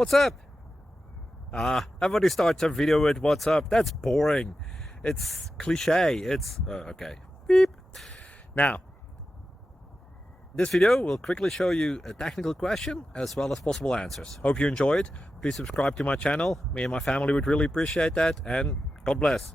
What's up? Everybody starts a video with what's up. That's boring. It's cliche. It's okay. Beep. Now, this video will quickly show you a technical question as well as possible answers. Hope you enjoy it. Please subscribe to my channel. Me and my family would really appreciate that, and God bless.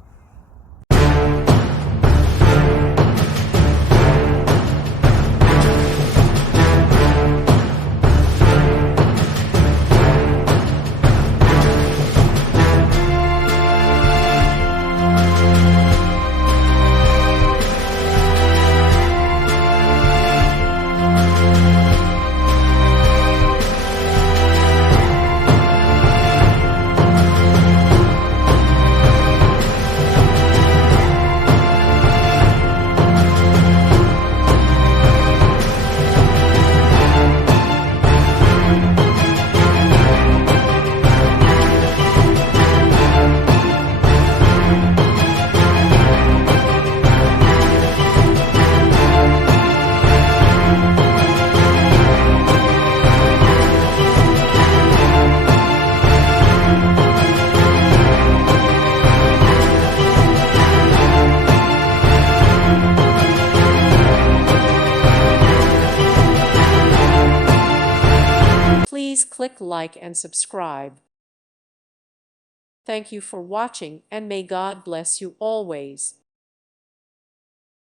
Please click like and subscribe. Thank you for watching, and may God bless you always.